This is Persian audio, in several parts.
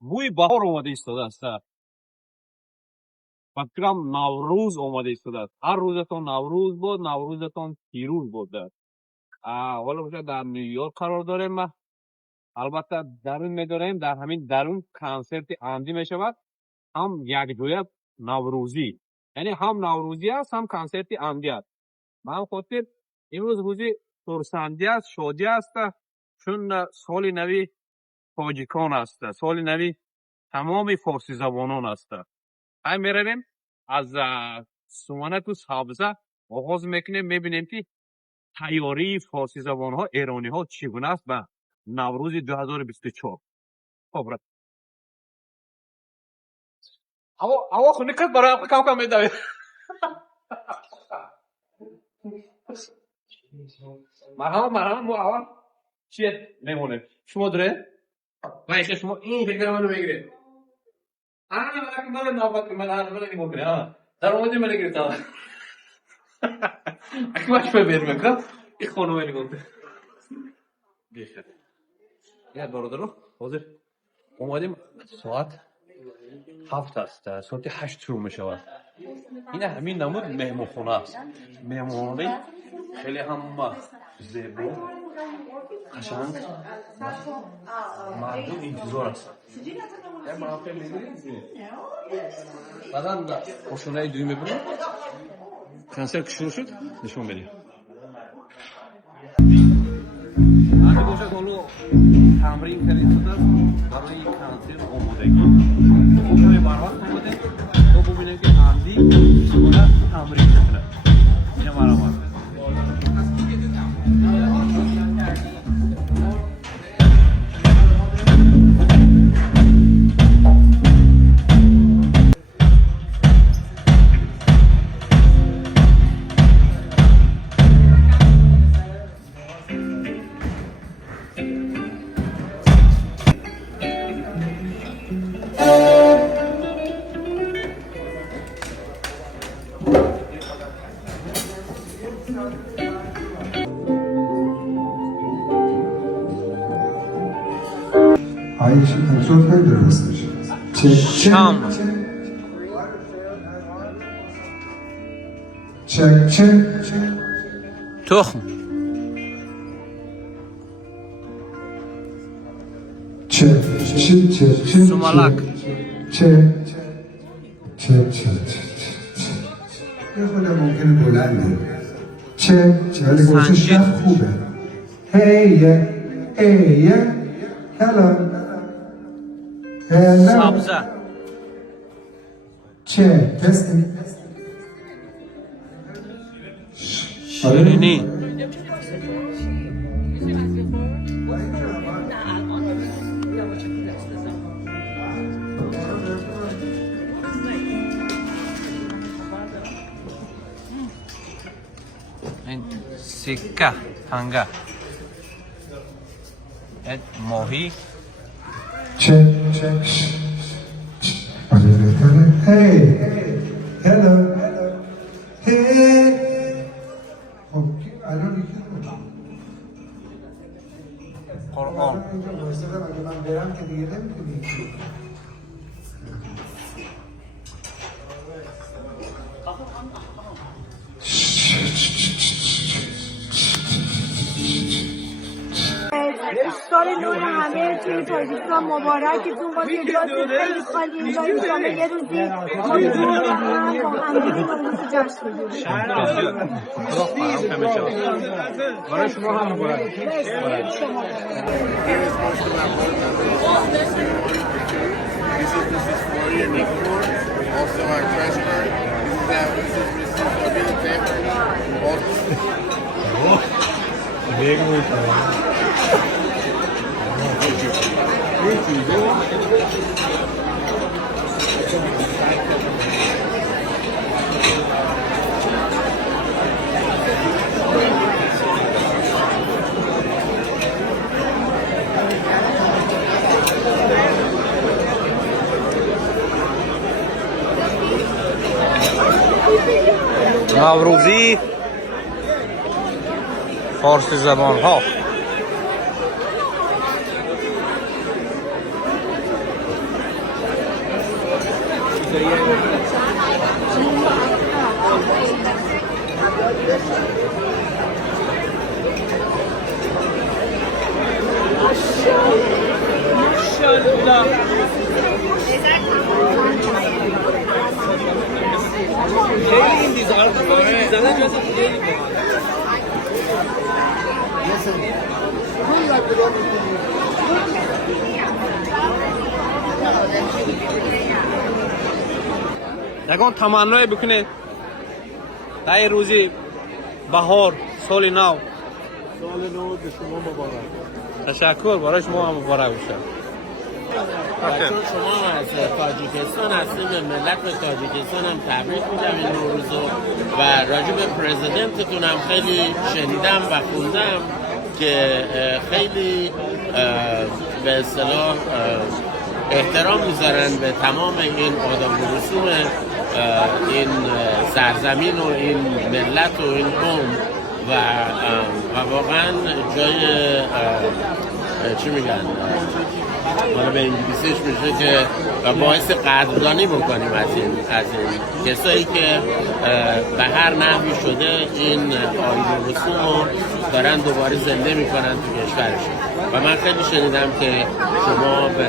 بوی بهار اومده ایستاده است. فکرم نوروز اومده ایستاده است. هر روزتون نوروز بود، نوروزتون پیروز بود. حالا باشد در نیویورک قرار داریم. ما البته درون میداریم، در همین درون کنسرت عمدی میشود، هم یک جویه نوروزی، یعنی هم نوروزی است هم کنسرت عمدی است. من خاطر امروز روزی سرسندی است، شادی است، چون سال نوی تاجیکان است، سال نوی تمام فارسی زبانان است. های میرویم از سومنک و سبزه آغاز میکنیم، میبینیم که تیاری فارسی زبان ها ایرانی ها چگونه است به نوروز 2024. خب رد اوا خونه کد برای کم کم میدوید. مرحبا مو اول چیه میمونه شما داره وایشه شما این فکر منو بگیرید. من نوبت من نمیکنه در اومدی من گرفتم. اگه باش ببرم این خانومه نگفته بیخیر یا برادرو حاضر اومدیم ساعت 7 است، ساعت 8 شروع می شود. این همین نمود مهمانخانه است، مهمانخانه خیلی هم زیبا قشنگ، مردم انتظار است. بعدا خشونای دوی میبینیم کنسرت که شروع شد نشون بدیم. اگه باشد حالا تمرین کنید شده برای کنسرت آمادگی کمی بر وقت آمده تا ببینیم که عمدی چگونه تمرین کنه. اینه مرحبا آیش کنترل خیلی درستش شام چک تخم سومالک یه خود ممکنه بلنده ولی گوشش رفت خوبه. هیه هلو سبزه تستی شیرینی این سکه تنگه ماهی هلو خب الان قرآن اگه من برم که دیگه نمیتونی سال نو همه توی تاجیکستان مبارکتون باشه. جاتون خیلی خالی، اینجا جامعه یه روزی ما دور و هم با همدیگه نوروز جشن بگیریم. برای شما هم مبارک. Also our treasurer. This is Mrs. نوروزی فارسی زبان ها. یکان تمنای بکنید در روزی بهار سال نو. سال نو به شما مبارک. تشکر، برای شما هم مبارک باشه. چون شما از تاجیکستان هستید، به ملت تاجیکستان هم تبریک میگم این نوروزو و راجع به پرزیدنتتون هم خیلی شنیدم و خوندم که خیلی به اصطلاح احترام میذارن به تمام این آداب و رسوم این سرزمین و این ملت و این قوم و واقعا جای چی میگن حالا به انگلیسیش میشه که باعث قدردانی بکنیم از این کسایی که به هر نحوی شده این آیین و رسوم رو دارن دوباره زنده میکنن تو کشورشون. و من خیلی شنیدم که شما به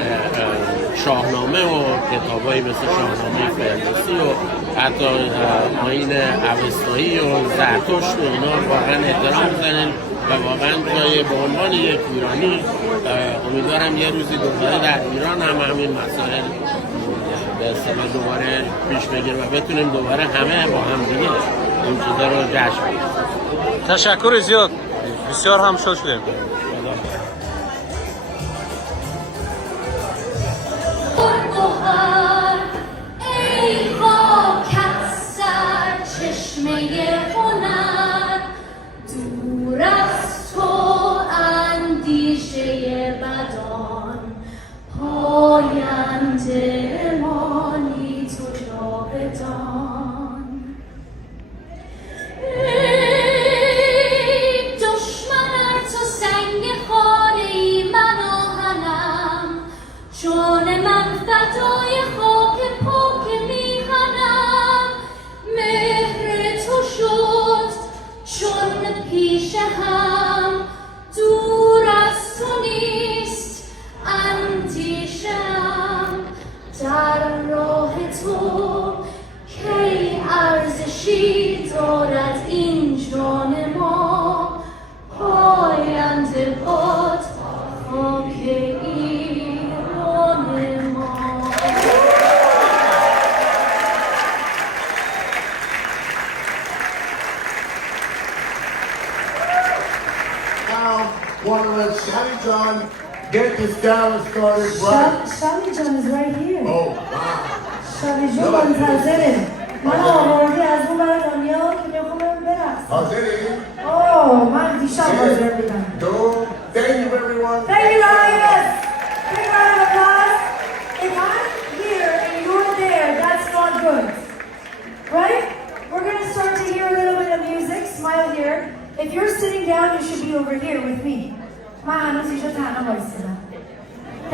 شاهنامه و کتابایی مثل شاهنامه فردوسی و حتی آیین اوستایی و زرتشت و اینا واقعا احترام می‌ذارین و واقعا جای به عنوان یک ایرانی امیدوارم یه روزی دوباره در ایران هم همین مسائل به اصطلاح دوباره پیش بگیریم و بتونیم دوباره همه با هم دیگه این چیزا رو جشن بگیریم. تشکر زیاد، بسیار هم شد شدیم. ای خاک از سرچشمه هنر، دور از تو اندیشه بدان، پاینده مانی تو جاودان. ای دشمن ار تو سنگ خاره ای من آهنم، چون من فدای خاک پاک میهنم. مهر تو شد چون پیش هم، دور از تو نیست اندیشم. در راه تو کی ارزشی دارد این جان ما، پاینده باد خاک ایران ما. Now, want to let Shani John get this gala started right. شالی جان is right here. Oh, wow. شالی جان منتظره. من آوردی از اون برای دنیا که بخونم برقص. Haziri, من دیشب حاضر بودم. thank you everyone. Thank you guys. Big round of applause. If I'm here and you're there, that's not good. Right? We're going to start to hear a little bit of music. Smile here. If you're sitting down, you should be over here with me.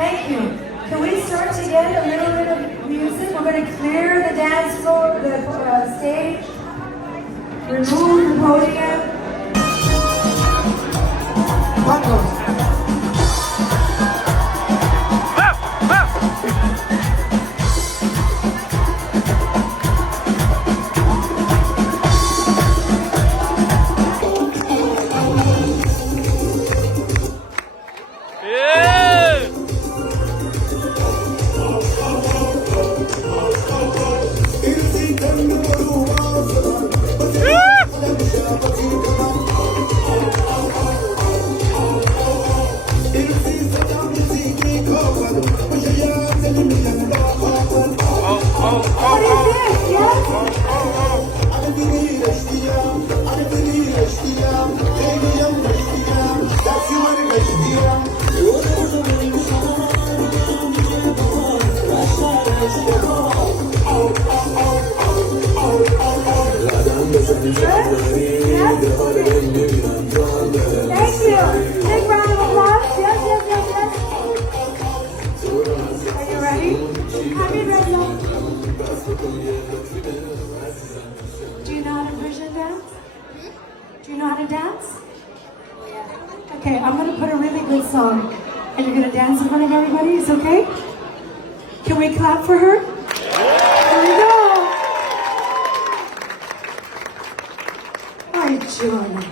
Thank you. Can we start to get a little bit of music? We're going to clear the dance floor, the stage, remove the podium. Do you know how to Persian dance? Do you know how to dance? Okay, I'm gonna put a really good song, and you're gonna dance in front of everybody. Is okay? Can we clap for her? Here we go. Hi, Joanna.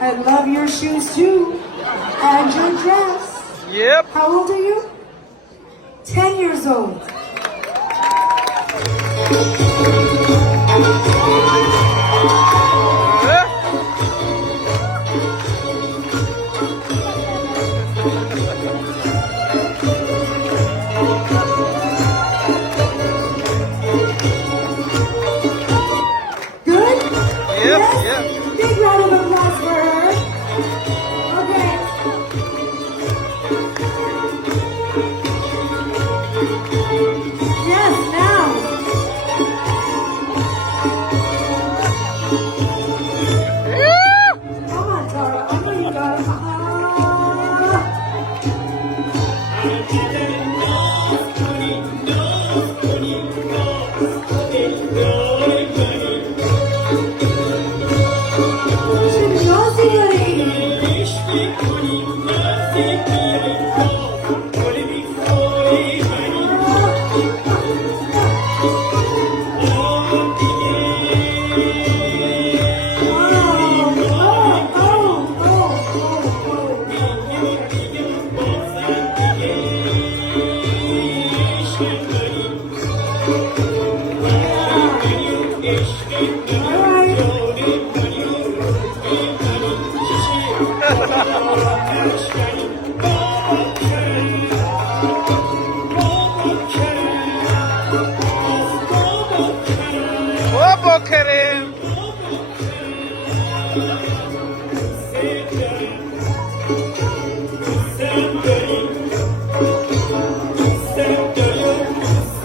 I love your shoes too, and your dress. Yep. How old are you? 10 years old. Good? Yep, Yes? yep. Big round of applause for her. Okay. Yes, now. Come on, Tara. I know you got it. Şimdi nasıl göreyim? Hop Kerim.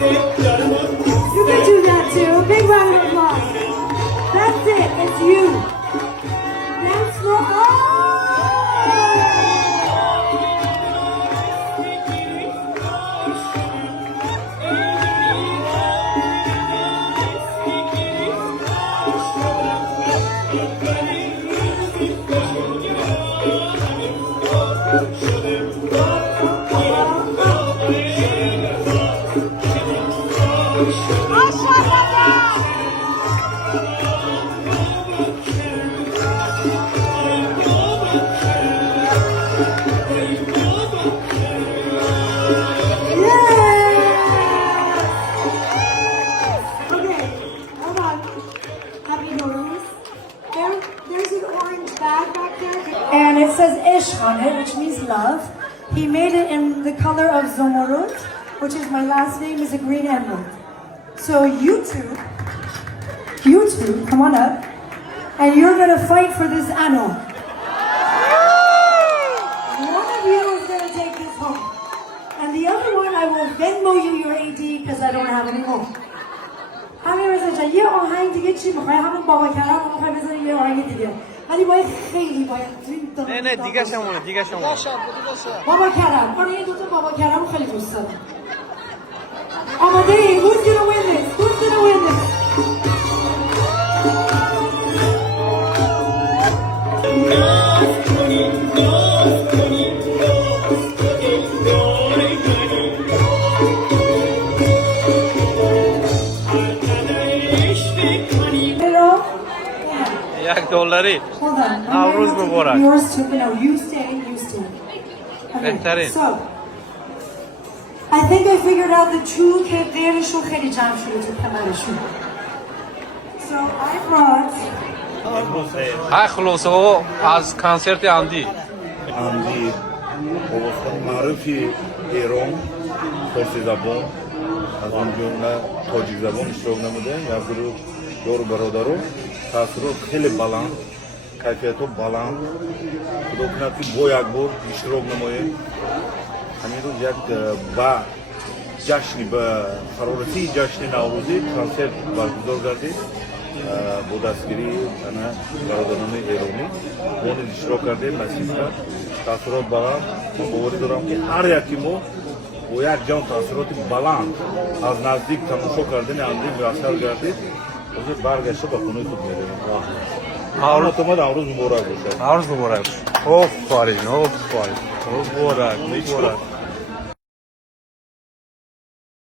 You can do that too. Big round of applause. That's it. It's you. Dance for Okay, hold on. Happy Nowruz. There's an orange bag back there. And it says Ish on it, which means love. He made it in the color of Zomorut, which is my last name, is a green emerald. So you two, come on up. And you're gonna fight for this ano. One of you is gonna take this home. And the other one, I will Venmo you your AD because I don't have any more. همین رضا جان یه آهنگ دیگه چی میخوای؟ همون بابا کرم میخوای بزنی یه آهنگ دیگه ولی باید خیلی باید نه دیگه شمونه بابا کرم من این دوتا بابا کرم رو خیلی دوست دارم آماده ای؟ Who's gonna win this? Who's gonna win this? $1 Hold on. نوروز مبارک. Yours too. No, you stay. Okay, بهترین. so, I think I figured out the two که غیرشون خیلی جمع شده تو کمرشون. So I brought های خلاصه ها از کنسرت اندی اندی اوستان معروفی ایران فارسی زبان از اون جمله تاجیک زبان اشتراک نموده یک گروه دور برادرو تاثیرات خیلی بلند کیفیتو بلند خدا کنه که با یک بار اشتراک نماییم همین روز یک با جشنی به فرارسی جشن نوروزی کنسرت برگزار کردیم با دستگیری برادران ایرانی اون اشتراک کردیم نصیب کرد تاثیرات بلند من باوری دارم که هر یکی ما باید جان تاثیرات بلند از نزدیک تماشا کردن اندیم رسال گردید از برگشته به خونه خود میریم خانوادت امروز مبارک باشه عرض مبارک. آفرین. مبارک.